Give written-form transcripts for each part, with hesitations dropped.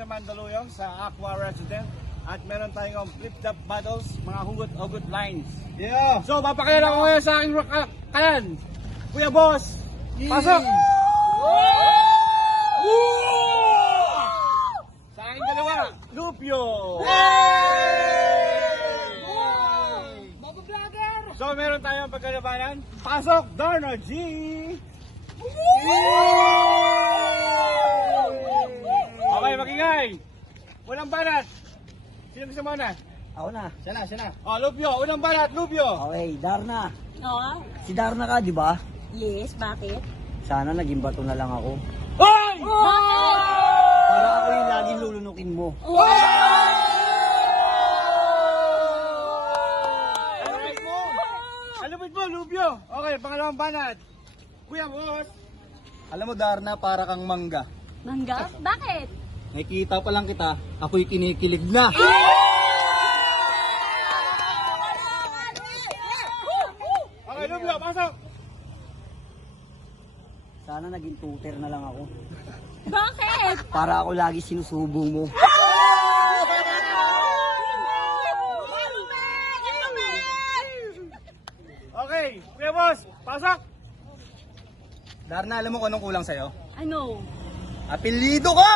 sa Mandaluyong sa Aqua Resident. At meron tayong flip-top battles, mga hugot-hugot lines. Yeah! So, papakilala ko ngayon sa aking kayan. Kuya Boss, pasok! Sa aking dalawa, Lupio! So, meron tayong pagkalabanan. Pasok, Darna G! Okay, magingay! Unang banat! Sino gusto mo na? Ako na. Siya na. Oh, Lupio! Unang banat, Lupio! Okay, Darna. Oo? Si Darna ka, di ba? Yes, bakit? Sana naging bato na lang ako. Hoy! Para ako yung laging lulunukin mo. Alupit mo! Alupit mo, Lupio! Okay, pangalawang banat. Kuya Boss! Alam mo, Darna, para kang mangga. Mangga? Bakit? Nakikita pa lang kita, ako'y kinikilig na. Okay, Lupio, pasok! Sana naging tutor na lang ako. Bakit? Para ako lagi sinusubong mo. Okay, Kuya Boss, pasok! Darna, alam mo kung anong kulang sa'yo? Ano? Apelido ko!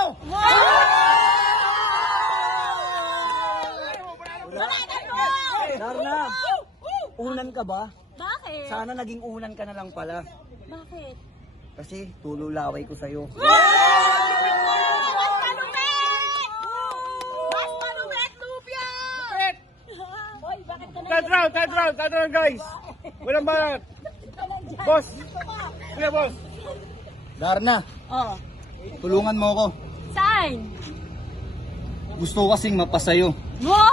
Darna, unan ka ba? Bakit? Sana naging unan ka na lang pala. Bakit? Kasi tululaway ko sa'yo. Mas malupit! Mas malupit, Lupia! Boy, bakit ka Third round, guys! Walang banat! Boss! Kuya Boss! Darna, Oh. tulungan mo ako. Saan? Gusto ko kasing mapasayo. Wow!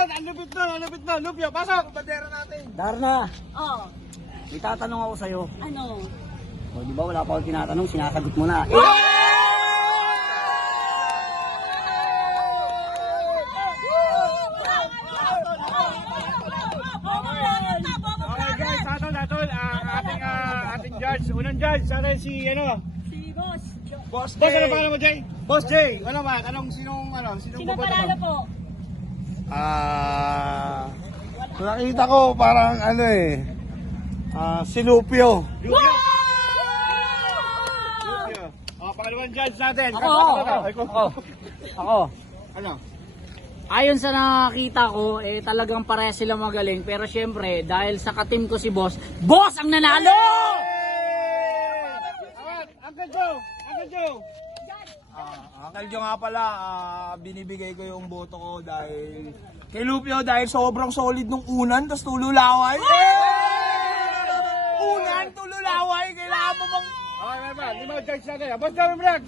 Ang lupit na! Lupio, pasok! Bandera natin! Darna, Oh. may tatanong ako sa'yo. Ano? O, di ba wala pa ako tinatanong, sinasagot mo na. Okay guys, atol, ating judge. Unang judge, sa atin si, Si Boss. Boss, ano pangalan mo, Jay? Boss Jay! Ano ba? Sinong Sino boboto panalo mo? po? Nakita ko parang si Lupio. Lupio! Lupio. Pangalawang judge natin. Ako. Ano? Ayon sa nakakita ko, talagang pareha sila magaling. Pero syempre, dahil sa katim ko si Boss, Boss ang nanalo! Uncle Joe! Uncle Joe! Uncle Joe nga pala, binibigay ko yung boto ko dahil kay Lupio dahil sobrang solid nung unan, tapos tululaway. Unan, tululaway, kailangan mo bang... Okay, may lima judge natin. Boss Joe Vlog!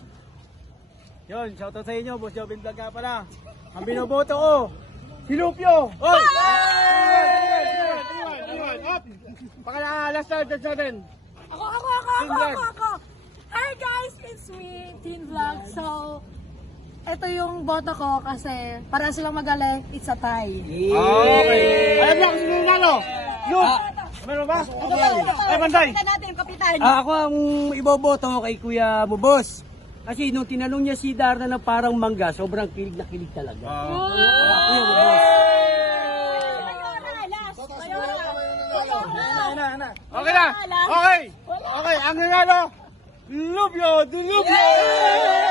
Yun, shoutout sa inyo. Boss Joe Vlog nga pala. Ang binoboto ko, si Lupio! Oy! Up! Last na judge natin. Ako. Vlog. Hi guys, it's me, Teen Vlog. So, ito yung boto ko kasi para silang magaling, it's a tie. Okay. Alam niyo kung sino yung nalo? Lup! Meron ba? Ay, Banday! Kita natin yung kapitan. Ako ang iboboto kay Kuya mo, Boss. Kasi nung tinanong niya si Darna na parang mangga, sobrang kilig na kilig talaga. Okay na! Okay! Okay, ang nanalo, Lupio! Lupio!